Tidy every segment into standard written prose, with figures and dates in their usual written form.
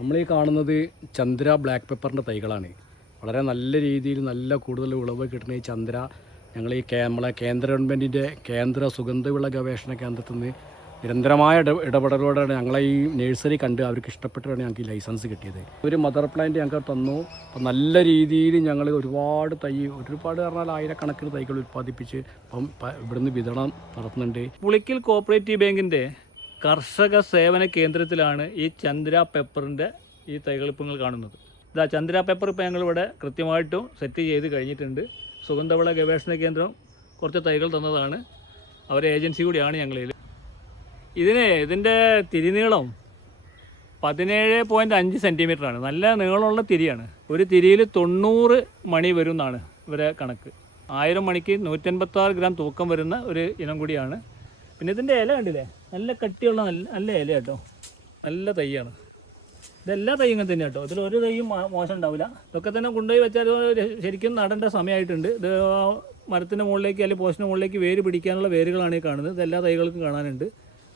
നമ്മൾ ഈ കാണുന്നത് ചന്ദ്ര ബ്ലാക്ക് പെപ്പറിൻ്റെ തൈകളാണ്. വളരെ നല്ല രീതിയിൽ നല്ല കൂടുതൽ വിളവ് കിട്ടുന്ന ഈ ചന്ദ്ര ഞങ്ങൾ ഈ നമ്മളെ കേന്ദ്ര ഗവൺമെൻറ്റിൻ്റെ കേന്ദ്ര സുഗന്ധവിള ഗവേഷണ കേന്ദ്രത്തിൽ നിന്ന് നിരന്തരമായ ഇടപെടലോടെയാണ് ഞങ്ങളെ ഈ നഴ്സറി കണ്ട് അവർക്ക് ഇഷ്ടപ്പെട്ടിട്ടാണ് ഞങ്ങൾക്ക് ഈ ലൈസൻസ് കിട്ടിയത്. ഒരു മദർ പ്ലാന്റ് ഞങ്ങൾക്ക് തന്നു. അപ്പം നല്ല രീതിയിൽ ഞങ്ങൾ ഒരുപാട് പറഞ്ഞാൽ ആയിരക്കണക്കിന് തൈകൾ ഉൽപ്പാദിപ്പിച്ച് ഇപ്പം ഇവിടുന്ന് വിതരണം നടത്തുന്നുണ്ട്. പുളിക്കൽ കോപ്പറേറ്റീവ് ബാങ്കിൻ്റെ കർഷക സേവന കേന്ദ്രത്തിലാണ് ഈ ചന്ദ്ര പെപ്പറിൻ്റെ ഈ തൈകൾ ഇപ്പോൾ നിങ്ങൾ കാണുന്നത്. ഇതാ ചന്ദ്ര പെപ്പർ ഇപ്പോൾ ഞങ്ങളിവിടെ കൃത്യമായിട്ടും സെറ്റ് ചെയ്ത് കഴിഞ്ഞിട്ടുണ്ട്. സുഗന്ധവിള ഗവേഷണ കേന്ദ്രം കുറച്ച് തൈകൾ തന്നതാണ്. അവരെ ഏജൻസി കൂടിയാണ് ഞങ്ങളിൽ. ഇതിൻ്റെ തിരിനീളം 17.5 സെൻറ്റിമീറ്ററാണ്. നല്ല നീളമുള്ള തിരിയാണ്. ഒരു തിരിയിൽ 90 മണി വരും എന്നാണ് ഇവരെ കണക്ക്. 1000 മണിക്ക് 186 ഗ്രാം തൂക്കം വരുന്ന ഒരു ഇനം കൂടിയാണ്. പിന്നെ ഇതിൻ്റെ ഇല കണ്ടില്ലേ, നല്ല കട്ടിയുള്ള നല്ല ഇല കേട്ടോ, നല്ല തൈയാണ്. ഇതെല്ലാ തൈ ഇങ്ങനെ തന്നെ കേട്ടോ, ഇതിലൊരു തൈയും മോശം ഉണ്ടാവില്ല. ഇതൊക്കെ തന്നെ കൊണ്ടുപോയി വെച്ചാൽ ശരിക്കും നടേണ്ട സമയമായിട്ടുണ്ട്. ഇത് മരത്തിൻ്റെ മുകളിലേക്ക് അല്ലെങ്കിൽ പോസ്റ്റിൻ്റെ മുകളിലേക്ക് വേര് പിടിക്കാനുള്ള വേരുകളാണ് ഈ കാണുന്നത്. ഇതെല്ലാ തൈകൾക്കും കാണാനുണ്ട്.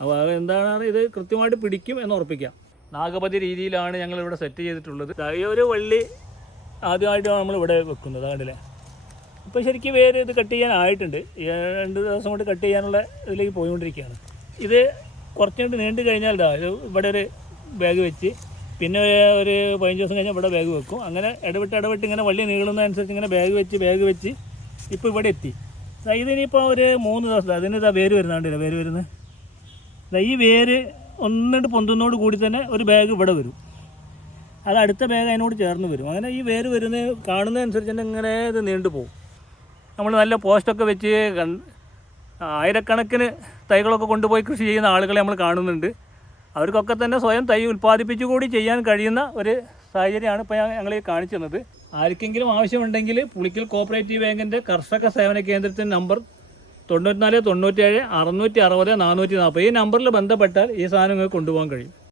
അപ്പോൾ എന്താണ് ഇത് കൃത്യമായിട്ട് പിടിക്കും എന്ന് ഉറപ്പിക്കാം. നാഗപതി രീതിയിലാണ് ഞങ്ങളിവിടെ സെറ്റ് ചെയ്തിട്ടുള്ളത്. ഈ ഒരു വള്ളി ആദ്യമായിട്ടാണ് നമ്മളിവിടെ വെക്കുന്നത്. കണ്ടില്ലേ, ഇപ്പോൾ ശരിക്കും വേര് ഇത് കട്ട് ചെയ്യാനായിട്ടുണ്ട്. 2 ദിവസം കൊണ്ട് കട്ട് ചെയ്യാനുള്ള ഇതിലേക്ക് പോയിക്കൊണ്ടിരിക്കുകയാണ്. ഇത് കുറച്ചുകൊണ്ട് നീണ്ടു കഴിഞ്ഞാൽ ഇത് ഇവിടെ ഒരു ബാഗ് വെച്ച് പിന്നെ ഒരു 15 ദിവസം കഴിഞ്ഞാൽ ഇവിടെ ബാഗ് വെക്കും. അങ്ങനെ ഇടവിട്ട് ഇങ്ങനെ വള്ളി നീളുന്നതനുസരിച്ച് ഇങ്ങനെ ബാഗ് വെച്ച് ഇപ്പോൾ ഇവിടെ എത്തി. ഇതിനിപ്പോൾ ഒരു 3 ദിവസം അതിന് വേര് വരുന്നുണ്ടല്ലോ, വേര് വരുന്നത് ഈ വേര് ഒന്നിട്ട് പൊന്തുന്നതോട് കൂടി തന്നെ ഒരു ബാഗ് ഇവിടെ വരും. അത് അടുത്ത ബാഗ് അതിനോട് ചേർന്ന് വരും. അങ്ങനെ ഈ വേര് വരുന്നത് കാണുന്നതനുസരിച്ച് തന്നെ ഇങ്ങനെ ഇത് നീണ്ടു പോകും. നമ്മൾ നല്ല പോസ്റ്റൊക്കെ വെച്ച് ആയിരക്കണക്കിന് തൈകളൊക്കെ കൊണ്ടുപോയി കൃഷി ചെയ്യുന്ന ആളുകളെ നമ്മൾ കാണുന്നുണ്ട്. അവർക്കൊക്കെ തന്നെ സ്വയം തൈ ഉൽപ്പാദിപ്പിച്ചു കൂടി ചെയ്യാൻ കഴിയുന്ന ഒരു സാഹചര്യമാണ് ഇപ്പോൾ ഞങ്ങൾ കാണിച്ചു തന്നത്. ആർക്കെങ്കിലും ആവശ്യമുണ്ടെങ്കിൽ പുളിക്കൽ കോപ്പറേറ്റീവ് ബാങ്കിൻ്റെ കർഷക സേവന കേന്ദ്രത്തിൻ്റെ നമ്പർ 94 97 660 440. ഈ നമ്പറിൽ ബന്ധപ്പെട്ടാൽ ഈ സാധനം നിങ്ങൾക്ക് കൊണ്ടുപോകാൻ കഴിയും.